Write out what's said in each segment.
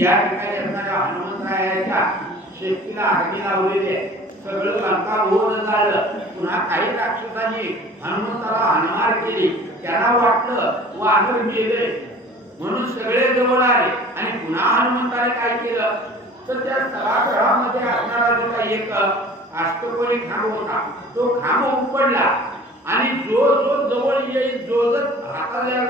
या ठिकाणी असणाऱ्या हनुमंतरायाच्या शेतीला आगी लावलेली आहे. सगळं लंका होऊन झालं. पुन्हा काही राक्षसांनी हनुमंताला हाणमार केली. त्याला वाटलं वानर गेले म्हणून सगळे जवळ आले आणि पुन्हा हनुमंताने काय केलं तर त्या सभागृहामध्ये असणारा जो काही एक अष्टकोनी खांब होता तो खांब उपडला आणि जो जो जवळ येईल जो हाताला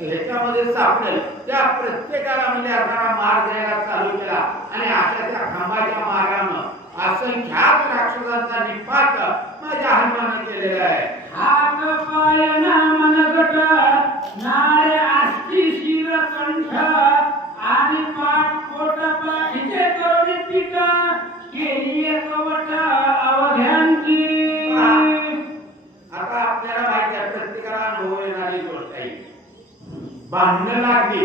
ह्याच्यामध्ये सापडेल त्या प्रत्येकाला म्हणजे असणारा मार द्यायला चालू केला आणि अशा त्या खांबाच्या मारानं असंख्यात राक्षसांचा निपात माझ्या हनुमानाने केलेला आहे. हात पाय मनगट नाळे अस्ति शिर कंठ आणि पाठ पोट पाठीचे करुणी पीठ केली कवट अवघ्यांची. आता आपल्याला माहिती आहे प्रत्येकाला अनुभव येणारी गोष्ट आहे. भांडणं लागली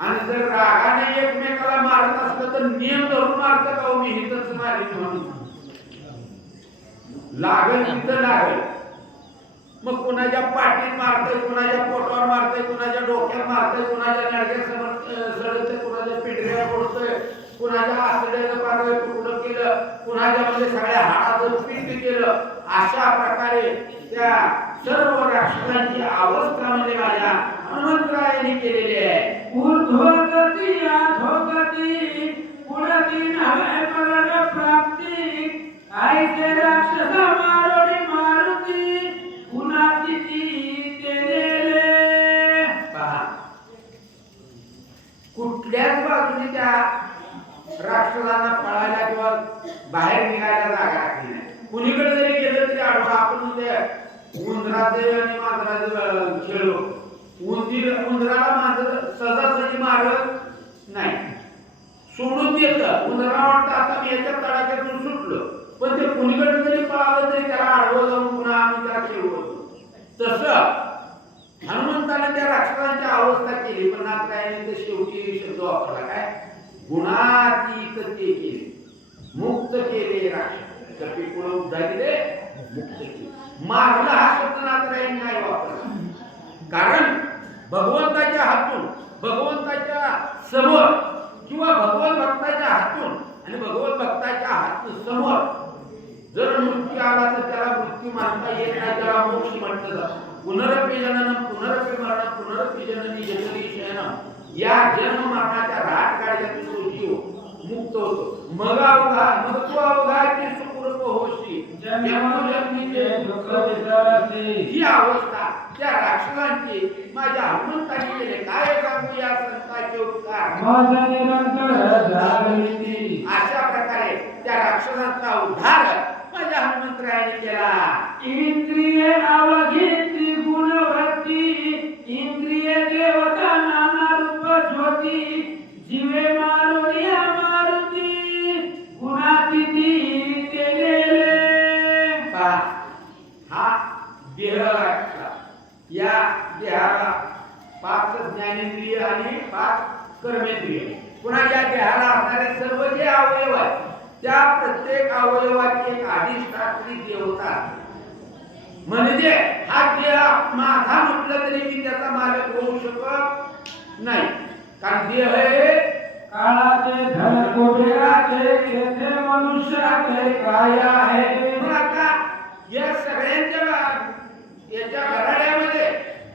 आणि जर रागाने एकमेकाला मारत असलं तर नियम धरून मारत का मी हितच मारीन म्हणून लागल तिथं लागल. मग कुणाच्या पाठीत मारतय कुणाच्या पोटावर मारतय कुणाच्या डोक्यात मारतय कुणाच्या नडक्यात सडतय कुणाच्या पिंढऱ्यावर पडतोय कुणाच्या आसड्याचं पारवं तुकडं केलं कुणाच्या मध्ये सगळ्या हाडाचं पीठ केलं. अशा प्रकारे त्या सर्व राक्षसांची अवस्था म्हणजे माझ्या हनुमंतरायाने केलेली आहे. ऊर्ध्वगती अधोगती पुढती नव्हे परर प्राप्ती आईचे राक्षस मारोडी मारुती पुन्हा तिची तेनेले. पहा कुठल्याच बाजूने त्या राक्षसांना पळायला किंवा बाहेर निघायला जागा राखली नाही. कुणीकडे जरी गेलं तरी आडवा आपण ते उंदराचे आणि मांजराचे खेळलो. उंदराला मांजर सहजासहजी मारत नाही सोडून देतं. उंदराला वाटतं आता मी याच्या तडाख्यातून सुटलो पण ते कुणीकडे जरी पळालं तरी त्याला आडवं जाऊन पुन्हा आम्ही त्याला खेळवतो. तसं हनुमंताने त्या राक्षसांची अवस्था केली पण नाथरायाने ते शेवटी शब्द वापरला काय गुणातीत ते केले मुक्त केले राक्षस कपीकुळ उद्धारले मुक्त केले. मारला हा शब्द नाथरायाने नाही वापरला कारण भगवंताच्या हातून भगवंताच्या समोर किंवा भगवत भक्ताच्या हातून आणि भगवत भक्ताच्या हातून समोर जर मृत्यू आला तर त्याला मृत्यू मानता येत नाही. त्याला मोक्ष म्हटलं जातं. पुनरपि जननम पुनरपि मरणम पुनरपि जननी जननी शयनम. या जन्म मरणाच्या राट गाड्यातून तो जीव मुक्त होतो. मग तू अवघाची सुकृत होशी जन्मजन्मीचे दुःख विसरते. ही अवस्था त्या राक्षसांची माझ्या हनुमंताने केले. काय सांगू या संतांचे उपकार. अशा प्रकारे त्या राक्षसांचा उद्धार माझ्या हनुमंतरायाने केला. इंद्रिय अवघिती गुणवती इंद्रिय देवता नाना रूप ज्योती जीवे मारुया मारुती गुणातीती तेलेले. हा देह लागला. या देहाला 5 ज्ञानेंद्रिय आणि 5 कर्मेंद्रिय. पुन्हा या देहाला असणारे सर्व जे अवयव आहेत त्या प्रत्येक अवयवाची एक अधिष्ठात्री देवता म्हणजे हा देह माझा म्हटलं तरी मी त्याचा मालक होऊ शकत नाही. कारण देह हे काळाचे धन कुबेराचे येथे मनुष्याचे काय आहे. मग आता या सगळ्यांच्या याच्या घराड्यामध्ये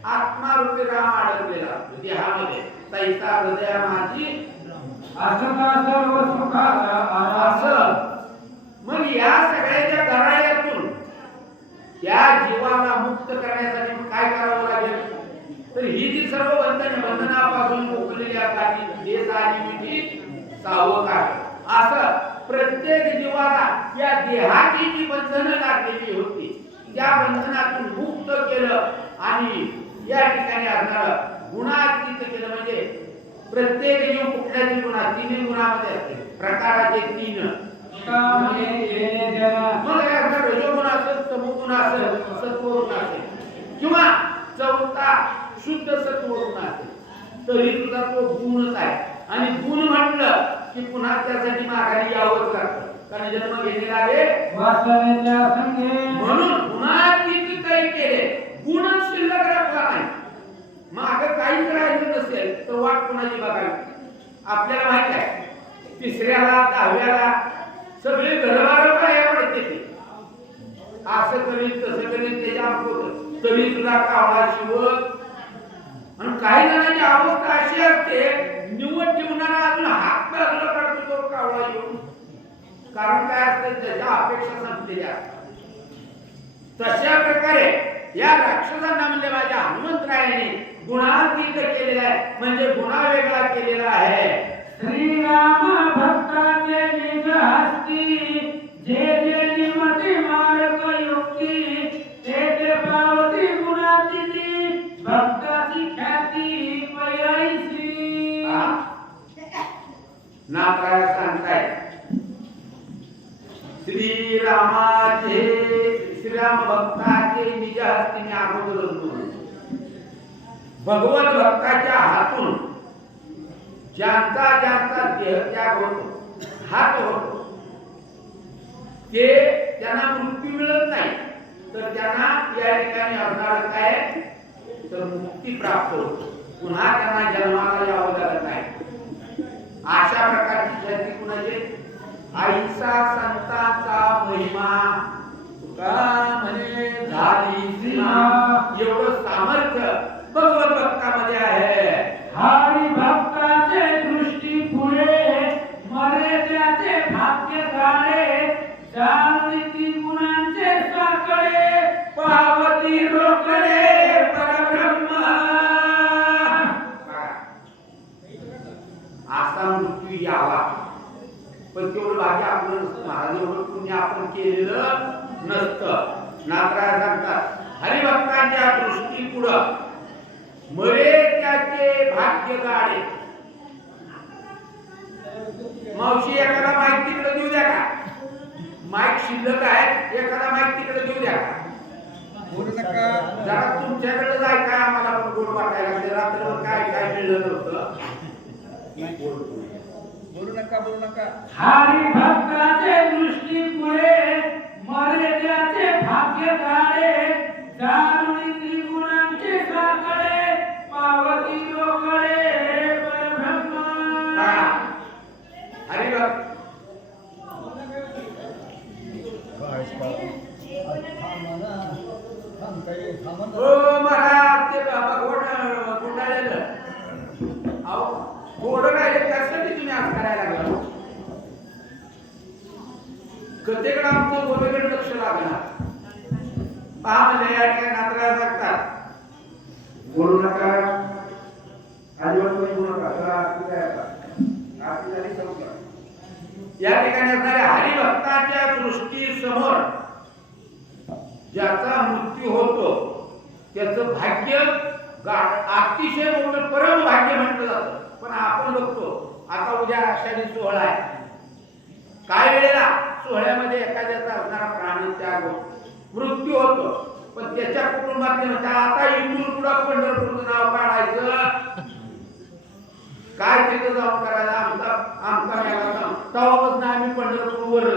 आत्मा रूपी राम अडकलेला देहामध्ये. तैसा हृदया माझी असता सर्व सुखाचा आरास असं मग या सगळ्याच्या गराड्यातून त्या जीवाला मुक्त करण्यासाठी मग काय करावं लागेल तर ही जी सर्व बंधनापासून मोकलेल्या काही देश आणि विधी सावक आहे असं प्रत्येक जीवाला या देहाची जी बंधनं लागलेली होती त्या बंधनातून मुक्त केलं आणि या ठिकाणी असणार गुणातीत केलं म्हणजे प्रत्येक जीव कुठल्याही गुणा तिन्ही गुणामध्ये असते प्रकाराचे तीन कामे येणे जना मग काय असणार रजोगुण असेल तमोगुण असेल सत्वगुण असेल किंवा चौथा शुद्ध सत्वगुण असेल तरी सुद्धा तो गुणच आहे आणि गुण म्हटलं की पुन्हा त्यासाठी माघारी यावंच लागतं कारण जन्म घेतलेला आहे वासनेच्या संगे म्हणून गुणातीत काही केले गुणच शिल्लक राखला नाही माग काही करायचं नसेल तर वाट कोणाची बघावी आपल्याला माहित आहे तिसऱ्याला दहाव्याला सगळे घरवार काय पडते ते असं करीत तसं करीत त्याच्या होत तरी तुला कावळा शिवत आणि काही जणांची अवस्था अशी असते निवड ठेवणारा अजून हात बाजूला काढतो तो कावळा येऊन कारण काय असते त्याच्या अपेक्षा संपलेल्या तशा प्रकारे या राक्षसांना म्हणजे माझ्या हनुमंतरायाने गुणातीत केलेला आहे म्हणजे गुणा वेगळा केलेला आहे श्रीराम भक्ताचे निज हस्ती जे जे निमती मार्ग युक्ती ते ते पावती गुणातीती भक्ताची ख्याती पैरायची नाथराय सांगताय श्रीराम भक्ताचे निज हस्तीने अगोदर भगवत भक्ताच्या हातून ज्यांचा ज्यांचा देहत्याग होतो हात होतो ते त्यांना मृत्यू मिळत नाही तर त्यांना या ठिकाणी असणार काय तर मुक्ती प्राप्त होतो पुन्हा त्यांना जन्माला यावं लागत नाही अशा प्रकारची शक्ती कुणाची आईचा संतांचा महिमा तुका म्हणे झाली सीमा एवढं सामर्थ्य भगवत भक्तामध्ये आहे हरी भक्ताचे दृष्टी पुढे मरे त्याचे भाग्य झाले जाणती गुणांचे साकडे पावती रोकडे परब्रह्म असा मृत्यू यावा पण तेवढं भाग्य आपलं नसतं महाराज एवढं पुण्य आपण केलेलं नसतं नाथराय सांगतात हरिभक्तांच्या दृष्टी पुढं मरे त्याचे भाग्य गाडे मावशी एखादा माईक तिकडे देऊ द्या का माईक शिल्लक आहे एखादा माईक तिकडे देऊ द्या का जरा तुमच्याकडे जाय काय आम्हाला पण गोड वाटायला लागले रात्रभर काय काय मिळलं नव्हतं बोलू नका हरी भक्ताचे दृष्टी पुढे मरे त्याचे भाग्य झाले जाणती गुणांचे साकडे पावती रोकडे परब्रह्म हरिभक्त हो महाराज ते बाबा गोडालेलं अहो गोड राहिले त्यासाठी तुम्ही आज करायला लागला कथेकडे आमचं गोवेकडे लक्ष लागणार पहा म्हणजे या ठिकाणी नातराला सांगतात बोलू नका अजिबात कोणी बोलू नका चला आरती काय आता आरती झाली संपला या ठिकाणी असणाऱ्या हरिभक्ताच्या दृष्टी समोर ज्याचा मृत्यू होतो त्याचं भाग्य अतिशय मोठं परम भाग्य म्हटलं जातं पण आपण बघतो आता उद्या आषाढी सोहळा आहे काय वेळेला सोहळ्यामध्ये एखाद्याचा असणारा प्राणत्याग मृत्यू होतो पण त्याच्या कुटुंबातले म्हणतात आता इथून पुढं पंढरपूरचं नाव काढायचं काय तिथं जाऊन करायला आमचा मेला तेव्हापासून आम्ही पंढरपूरवर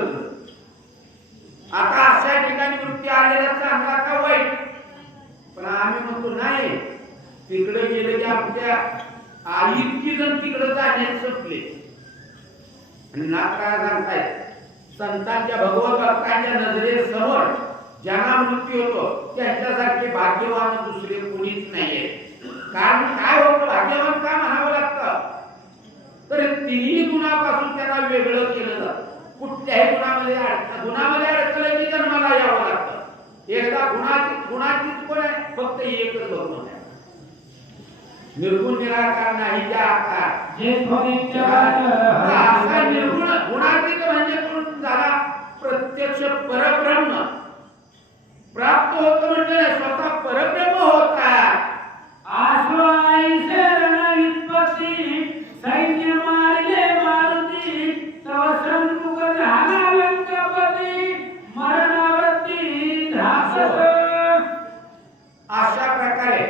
आता अशा ठिकाणी मृत्यू आलेला चांगला का वाईट पण आम्ही म्हणतो नाही तिकडे गेले की आमच्या इतकी जण तिकडे जाण्यात सुटले आणि नाथराय सांगतायत संतांच्या भगवत भक्तांच्या नजरेसमोर ज्यांना मृत्यू होतो त्यांच्यासारखे भाग्यवान दुसरे कोणीच नाहीये कारण काय होतं भाग्यवान का म्हणावं लागतं तर तिन्ही गुणापासून त्याला वेगळं केलं जातं. कुठल्याही गुणामध्ये अडकलं की जन्माला यावं लागतं. एकदा गुणातीत कोण आहे? फक्त एकच भगवान आहे. निर्गुण निराकार नाही त्या आकार जे असा निर्गुण गुणातीत म्हणजे कोण झाला? प्रत्यक्ष परब्रह्म प्राप्त होत म्हणजे स्वतः परब्रह्म होता. आसो आईसे रणवित्पत्ती सैन्य मारिले मारुती तव सन्मुख झाला लंकापती मरणावरती धासत. अशा प्रकारे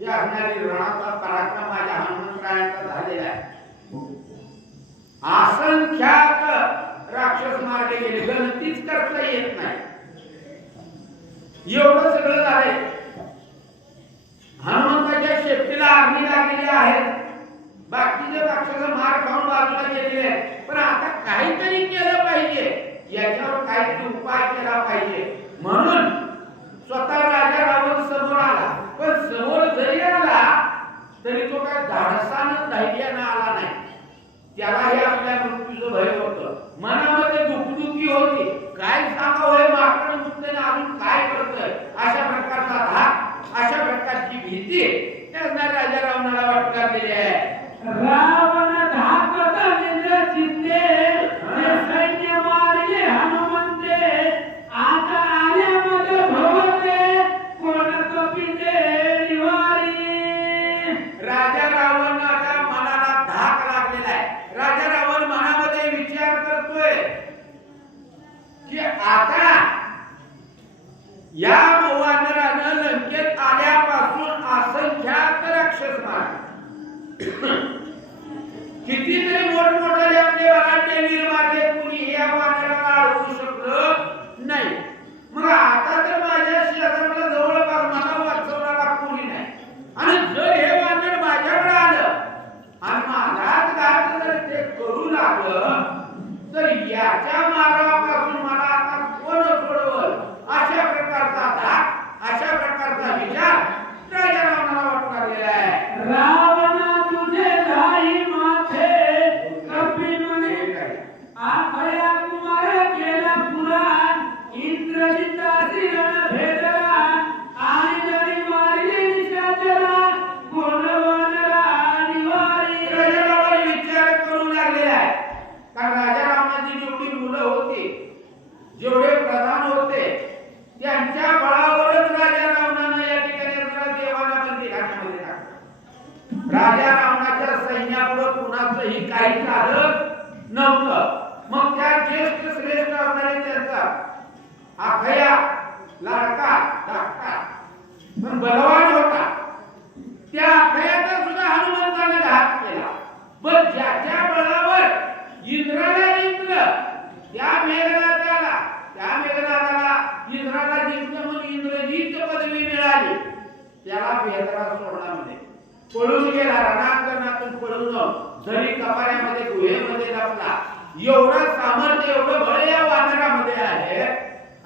या असणारी रणाचा पराक्रम माझ्या हनुमंतरायांचा झालेला आहे. असंख्याक राक्षस मारले गेले, गणतीच करता येत नाही. एवढं सगळं झालंय. हनुमंताच्या शेपटीला आग्नी लागलेली आहे. बाकीचे राक्षस मार खाऊन बाजूला गेलेले आहेत. पण आता काहीतरी केलं पाहिजे, याच्यावर काहीतरी उपाय केला पाहिजे. म्हणून स्वतः राजा रावण समोर आला. पण समोर जरी आला तरी तो काय धाडसानं धैर्यानं आला नाही. त्यालाही आपल्या मृत्यूचं भय होतं. मनामध्ये दुखदुखी होती. काय सांगावं हे माकड मुक्तेने अजून काय करतोय, अशा प्रकारचा धाक, अशा प्रकारची भीती त्या राजा रावणाला वाटू लागलेली आहे. रावण धाकत निज चित्ते ते सैन्य मारिले हनुमंते आता आल्या मज भवते कोण कपिते निवारी. राजा रावणाच्या मनाला धाक लागलेला आहे. राजा रावण मनामध्ये विचार करतोय की आता या वानरानं लंकेत आल्यापासून असंख्याक राक्षस मारले. कितीतरी मोठमोठाले आपले वराडे वीर मारले, कुणी या वानराला अडवू शकलं नाही. मग आता तर माझ्या शेजारला जवळपास मला वाचवणारा कोणी नाही. आणि जर हे वानर माझ्याकडे आलं आणि माझाच घात जर ते करू लागलं तर याच्या मारापासून मला आता कोण सोडवल, अशा प्रकारचा धाक, अशा प्रकारचा विचार राजा रावणाला वाटू लागलेला आहे. रावणा तुझे धाई माथे कपी म्हणे आखया कुमार केला पुराण इंद्रजितासी रण भेदला आणि जरी मारिले निशाचरा कोण वानरा निवारी. राजा रावण विचार करू लागलेला आहे. कारण राजा रावणाची जेवढी मुलं होती, जेवढे प्रधान होते, त्यांच्या बळावरच राजा रावणानं या ठिकाणी देवाला बंदी घातल्यामध्ये टाकलं. राजा रावणाच्या सैन्यापुढे कुणाचंही काही चालत नव्हतं. मग त्या ज्येष्ठ श्रेष्ठ असणारे त्यांचा अखया लाडका धाकटा पण बलवान होता, त्या अखयाचा सुद्धा हनुमंताने घात केला. पण ज्याच्या बळावर इंद्राला जिंकलं, त्या मेघनाथाला इंद्राला जिंकलं म्हणून इंद्रजीत पदवी मिळाली. त्याला भेदरा सोडला मध्ये पळून गेला. रणांगणातून पळून जरी कपाऱ्यामध्ये गुहेमध्ये लपला. एवढं सामर्थ्य, एवढं बळ या वानरामध्ये आहे.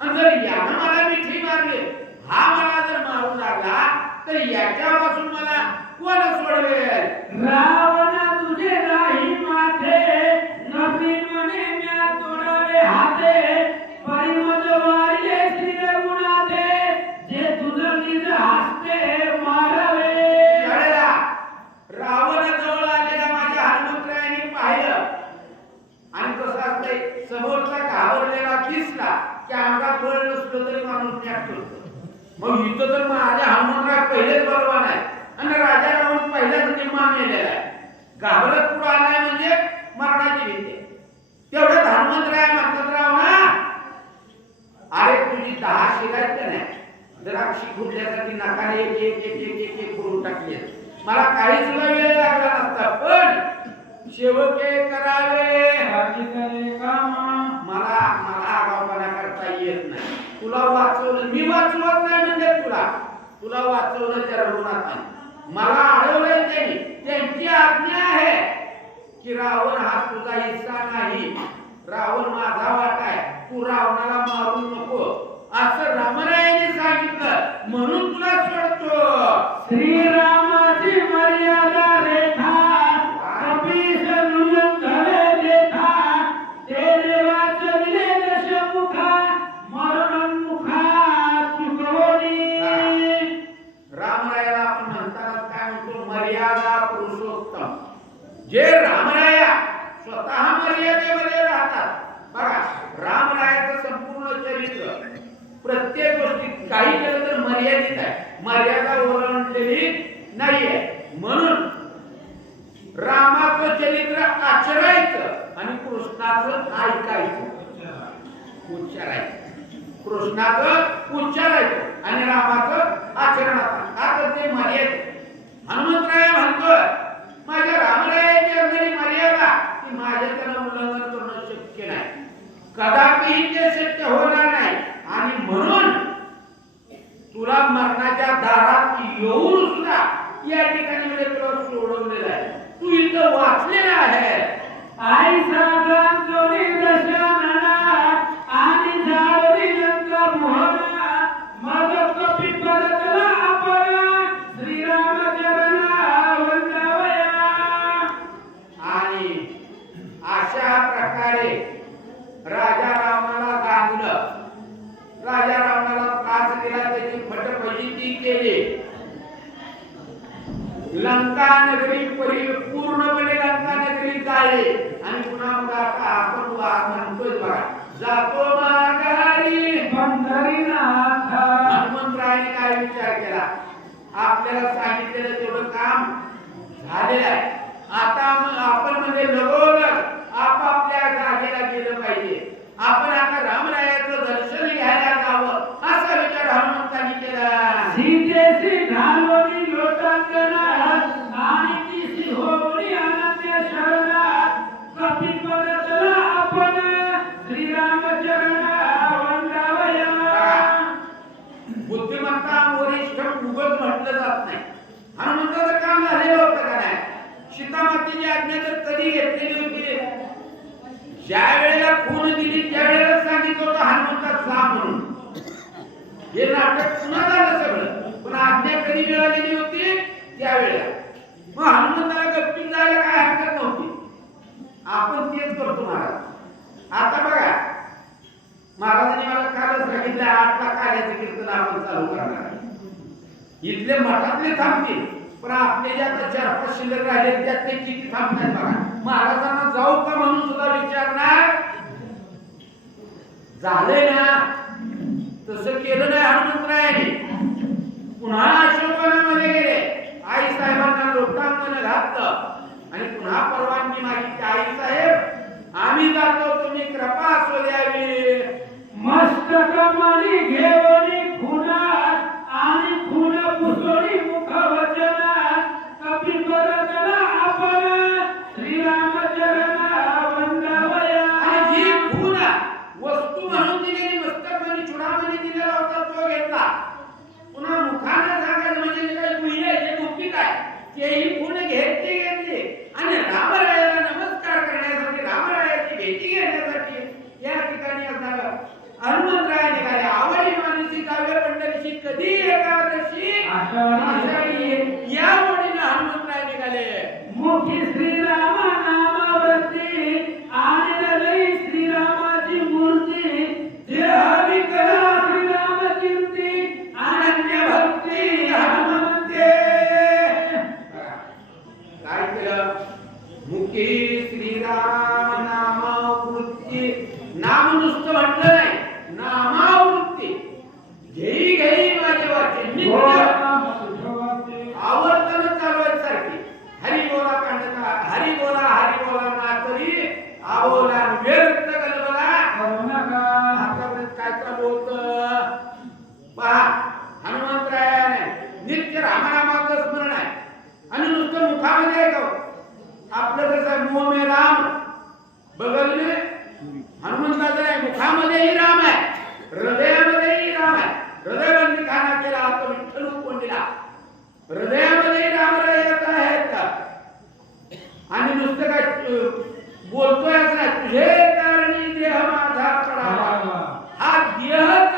आणि जर यानं मला मिठी मारली, हा मला जर मारून लागला तर याच्यापासून मला कोण सोडवेल. रावणा तुझे राही माथे नभी म्हणे म्या तोडावे हाते परिमज वारिले श्री गुणाते जे तुझं निज हस्ते मारावे. रावण जवळ आलेला माझ्या हनुमंतरायांनी पाहिलं आणि कसं असतंय, समोरचा घाबरलेला दिसला की अंगात बळ नसलं तरी माणूस न्याटतो. मग इथं तर माझ्या हनुमंतराय पहिलेच बलवान आहे आणि राजा रावण पहिल्याच निम्मा मेलेला आहे. घाबरत पुढे आलाय म्हणजे मरणाची भीती. तेवढ्यात हनुमंतराय म्हणतात, रावणा अरे तुझी 10 शिकायत नाही, द्राक्षी फुटल्यासाठी नाकाने एक एक एक एक एक एक करून टाकले. मला काही सुद्धा वेळ लागला नसता, पण शेवके करावे मला आगाऊपणा करता येत नाही. तुला वाचवलं, मी वाचवत नाही म्हणजे तुला वाचवलं त्या रघुनाथाने. मला अडवलंय त्यांनी. त्यांची आज्ञा आहे की रावण हा तुझा हिस्सा नाही, रावण माझा वाटा आहे, तू रावणाला मारू नको असं रामरायांनी सांगितलं. म्हणून तुला सोडतो. श्रीरामाची मर्यादा रेखा कपीस नुजन धरे जे रामराया स्वतः मर्यादेमध्ये राहतात. बघा रामरायाचं संपूर्ण चरित्र प्रत्येक गोष्टीत काही केलं तर मर्यादित आहे, मर्यादा ओलांडलेली नाहीये. म्हणून रामाचं चरित्र आचरायचं आणि कृष्णाचं ऐकायचं, उच्चारायचं. कृष्णाचं उच्चारायचं आणि रामाचं आचरणाचं. आता ते मर्यादित हनुमंतराय म्हणतोय माझ्या रामरायाची असणारी मर्यादा की माझ्या त्याला उल्लंघन करणं शक्य नाही, कदापिही ते शक्य होणार नाही. आणि म्हणून तुला मरणाच्या दारात येऊन सुद्धा या ठिकाणी म्हणजे तुला सोडवलेलं आहे. तू इथं वाचलेला आहे. आई सागरात जोडी दशानना आणि झाडोरी लंका मोहना मग कपी परतला आपण श्रीरामचरणा वंदावया. आणि अशा प्रकारे राजा रावणाला गांधलं, राजा रावणाला त्रास दिला, त्याची फटफटीती केली. लंका नगरी पूर्णपणे लंका नगरी जाळली. आणि पुन्हा मग आता आपण म्हणतोय बघा जातो माघारी पंढरीनाथ. हनुमंतरायाने काय विचार केला, आपल्याला सांगितलेलं तेवढं काम झालेलं आहे. आता आपण म्हणजे लगोलग आपापल्या जागेला गेलं पाहिजे. आपण आता रामरायाचं दर्शन घ्यायला जावं असा विचार हनुमंतांनी केला. सीतेशी घालोनी लोटांगणा आणि तिशी होनी अनन्य शरणा कपी परतला आपण श्रीरामचरणा वंदावया. बुद्धिमत्ता वरिष्ठ उगत म्हटलं जात नाही. हनुमंताचं काम झालेलं होतं का नाही? सीतामातेची आज्ञा तर कधी घेतलेली होती? ज्या वेळेला खून दिली त्यावेळेला सांगितलं होतं हनुमंतात जा म्हणून. हे नाटक पुन्हा झालं सगळं, पण आज्ञा कधी मिळालेली होती? त्यावेळेला. मग हनुमंताला गपचूप जायला काय हरकत नव्हती. आपण तेच करतो महाराज. आता बघा महाराजांनी मला कालच सांगितलं 8 लाख आल्याचं कीर्तन आपण चालू करणार. इथले मठातले थांबतील, पण आपले जे आता 4-5 शिल्लक राहिले त्यात ते किती थांबतात बघा. महाराजांना जाऊ का म्हणून सुद्धा विचारणार. झालंय ना तसं केलं नाही हनुमंतरायाने. पुन्हा अशोकवनामध्ये गेले, आई साहेबांना लोटांगण घातलं आणि पुन्हा परवानगी मागितली. आई साहेब आम्ही जातो, तुम्ही कृपा असू द्यावी. मस्तक मणी घेऊनी खुना आणि खुन पुसोनी मुख वचना कपी परतला आपण श्रीरामचरणा वंदावया. आणि जी खून वस्तू म्हणून दिलेली मस्तक मणी चुडामणी दिलेला होता तो घेतला. पुन्हा मुखाने सांगायचं म्हणजे जे काही गुह्य आहे ते गुपित आहे तेही खून घेतली आणि रामरायाला नमस्कार करण्यासाठी रामरायाची भेटी घेण्यासाठी या ठिकाणी असणार हनुमंतराय निघाले. आवडी मानसी जावे पंढरीशी कधी एकादशी आषाढी या ओढीने हनुमंतराय निघाले. मुखी श्रीराम नामावरती आणि हृदय श्रीरामाची मूर्ती देह विकला श्रीराम कीर्ती अनन्य भक्ती हनुमंते. काय केलं? मुखी श्रीराम नामावृत्ती. नाम नुसतं म्हटलं नाही, नामावृत्ती घेई घेई माझे वाचे नित्य आवर्तन चालवायसारखी. हरी बोला कांडता हरी बोला ना तरी आवला व्यर्थ कल्पना. आतापर्यंत काय चालू होतं पहा. हनुमंतरायाने नित्य रामनामाचं स्मरण आहे आणि नुसतं मुखामध्ये ऐकावं. आपलं कसं मोह में राम बगल में हनुमंताचं नाही, मुखामध्येही राम आहे, हृदयामध्येही राम आहे. हृदयबंदी खाना केला तो विठ्ठल कोंडीला. हृदयामध्ये रामरायाचा आहे का? आणि नुसतं काय बोलतोय असं नाही, तुझे कारणी देह माझा पडावा. हा देहच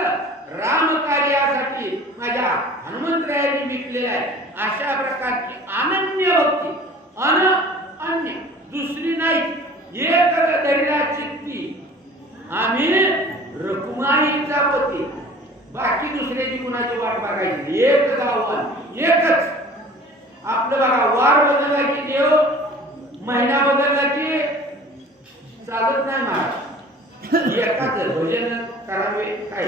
राम कार्यासाठी माझ्या हनुमंतरायांनी विकलेला आहे. अशा प्रकारची अनन्य भक्ती अन्य दुसरी नाही. एक धैर्या चित्ती आम्ही रकुमाईचा पती, बाकी दुसऱ्याची कुणाची वाट बघायची. एक गावात एकच आपलं बघा. वार बदलला की देव महिना कोणाचं भजन करावे काय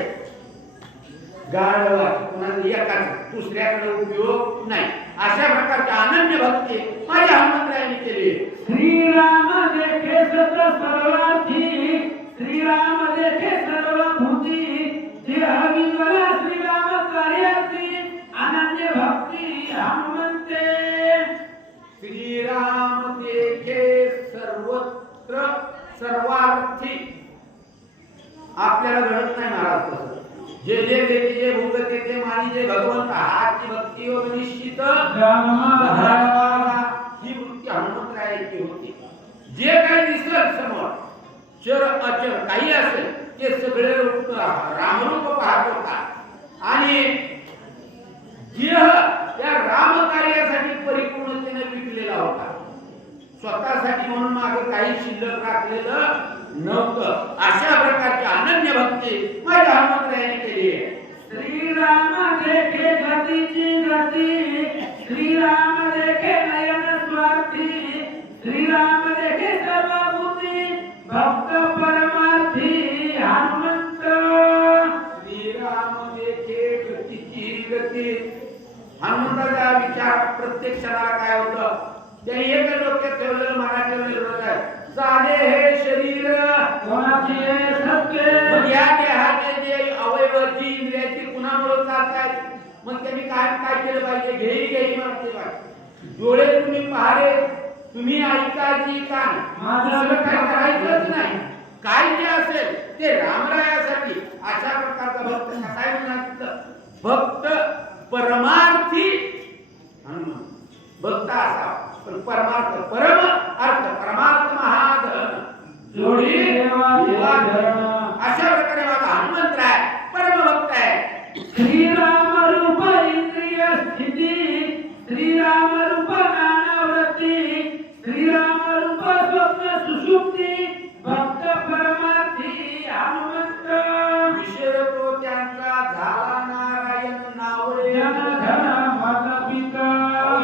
गाढवा कोणाचं एकाच दुसऱ्याकडे उपयोग नाही अशा प्रकारची अनन्य भक्ती माझ्या हनुमंतरायांनी केली श्रीराम देखे सत सर्वार्थी श्रीराम देखे सर्वभूती देह विकला श्रीराम कार्यार्थी अनन्य भक्ती हनुमंते श्रीराम देखे सर्वत्र सर्वार्थी आपल्याला घडत नाही महाराज तसं जे जे व्यक्ती जे भूगते ते मानी जे भगवंत हाची भक्ती योग निश्चित ही वृत्ती हनुमंतरायाची होती जे काही दिसत समोर चर अचर काही असेल ते सगळे रूप रामरूप पाहत होता आणि देह त्या राम कार्यासाठी परिपूर्णतेने विकलेला होता स्वतःसाठी म्हणून मागे काही शिल्लक राखलेलं नव्हतं अशा प्रकारची अनन्य भक्ती माझ्या हनुमंतरायाने केली आहे श्रीराम देखे गतीची गती श्रीराम देखे नयन स्वार्थी श्रीराम देखे सर्वभूती भक्त परमार्थी हनुमंत श्रीराम देखे गतीची गती हनुमंताचा विचार प्रत्येक क्षणाला काय होतं त्यांनी एक डोक्यात ठेवलेलं मनात ठेवलेलं होतं साधे हे शरीर कोणाची सत्य मग या देहाचे जे अवयव जी इंद्रियाची कुणामुळे चालतात मग त्यांनी काय काय केलं पाहिजे घेई म्हणते पाहिजे डोळे तुम्ही पाहारे तुम्ही ऐकायची कान दुसरं काय करायचंच नाही काय जे असेल ते रामरायासाठी अशा प्रकारचा भक्त काय म्हणायचं भक्त परमार्थी भक्त असा पण परमार्थ परम अर्थ परमार्थ महाधन जोडी अशा प्रकारे माझा हनुमंतराय परम भक्त आहे श्रीराम रूप इंद्रिय स्थिती श्रीराम रूप ज्ञानवृत्ती श्रीराम रूप स्वप्न सुषुप्ती भक्त परमार्थी हनुमंत विषय तो त्यांचा झाला नारायण नावळे माझा पिता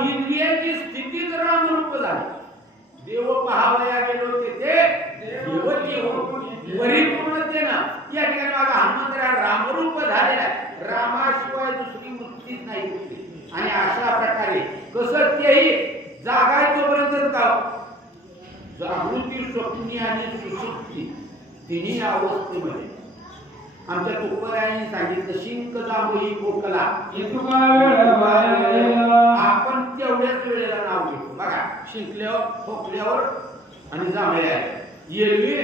इंद्रियाची स्थिती जर रामरूप झाली देव पहावया गेलो ते देवची परिपूर्णतेनं या ठिकाणी माझा हनुमंतराय रामरूप झालेला आहे रामाशिवाय दुसरी वृत्तीच नाही होती आणि अशा प्रकारे कसं तेही जागाय तोपर्यंत जागृती स्वप्नी आणि सुषुप्ती तिन्ही अवस्थेमध्ये आमच्या तुकोबारायांनी सांगितलं शिंक जांभई कोकला आपण तेवढ्याच वेळेला नाव घेतो बघा शिंकल्यावर खोकल्यावर आणि जांभळ्या एरवी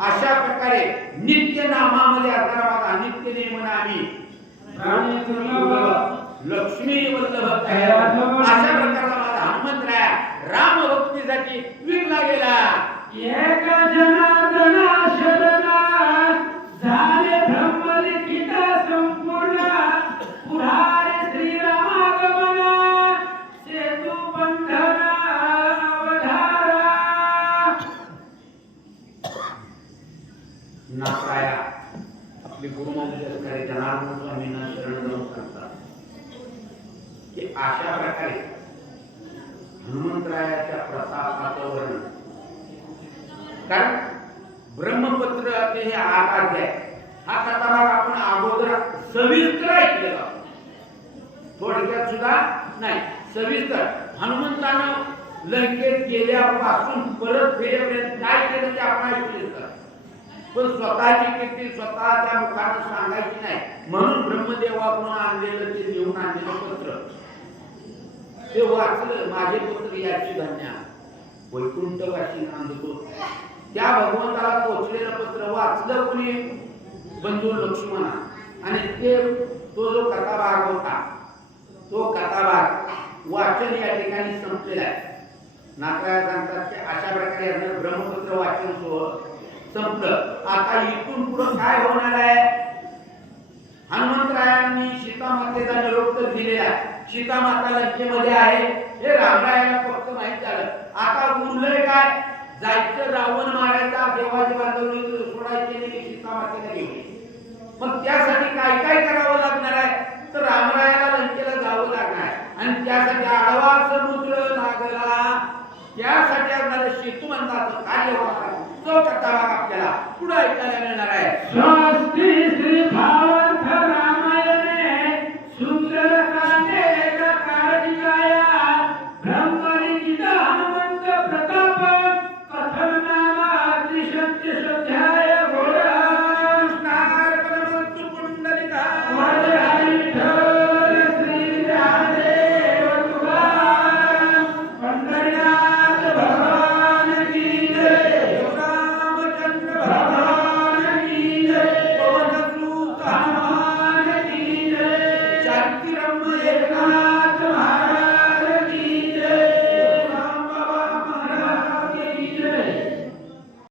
अशा प्रकारे नित्य नामामध्ये असणारा नित्य नेमन आम्ही लक्ष्मी वल्लभ अशा प्रकारचा माझा हनुमंतराय राम भक्तीसाठी विकला गेला एक जनार्दना शरणा झाले ब्रह्मलिखित संपूर्ण पुढारे श्रीरामागमना सेतु बंधना अवधारा नाकाया आपले गुरुमंत्री जनार्दन स्वामींना शरण जाऊन सांगतात की अशा प्रकारे हनुमंतरायाच्या प्रतापाचं वर्णन कारण ब्रह्मपत्र हे 8 अध्याय हा कथाभाग आपण अगोदर सविस्तर ऐकलेला थोडक्यात सुद्धा नाही सविस्तर हनुमंतानं लंकेत गेल्यापासून परत फेरेपर्यंत काय केलं ते आपण ऐकलेलं पण स्वतःची कीर्ती स्वतःच्या मुखाने सांगायची नाही म्हणून ब्रह्मदेवाकडून आणलेलं ते लिहून आणलेलं पत्र ते वाचलं माझे पत्र याची धन्या वैकुंठवासी नांदतो त्या भगवंताला पोचलेलं पत्र वाचलं कोणी बंधू लक्ष्मणा आणि ते तो जो कथाभाग होता तो कथाभाग वाचन या ठिकाणी संपलेला आहे नाकाया सांगतात की अशा प्रकारे ब्रह्मपत्र वाचन संपलं आता इथून पुढे काय होणार आहे हनुमंतरायांनी सीतामातेचा निरोप तर दिलेला आहे सीतामाता लंकेमध्ये आहे हे रामरायाला फक्त माहित झालं आता उरलंय काय जायचं रावण मारायचा देवाची बांधवणी सोडायची नाही सीतामातेला घेऊन मग त्यासाठी काय काय करावं लागणार आहे तर रामरायाला लंकेला जावं लागणार आहे आणि त्यासाठी आडवा समुद्र लागला त्यासाठी आपल्याला सेतुबंधाचं कार्य व्हावं लागतं तो कथा भाग आपल्याला पुढे ऐकायला मिळणार आहे. स्वस्ति श्री भाव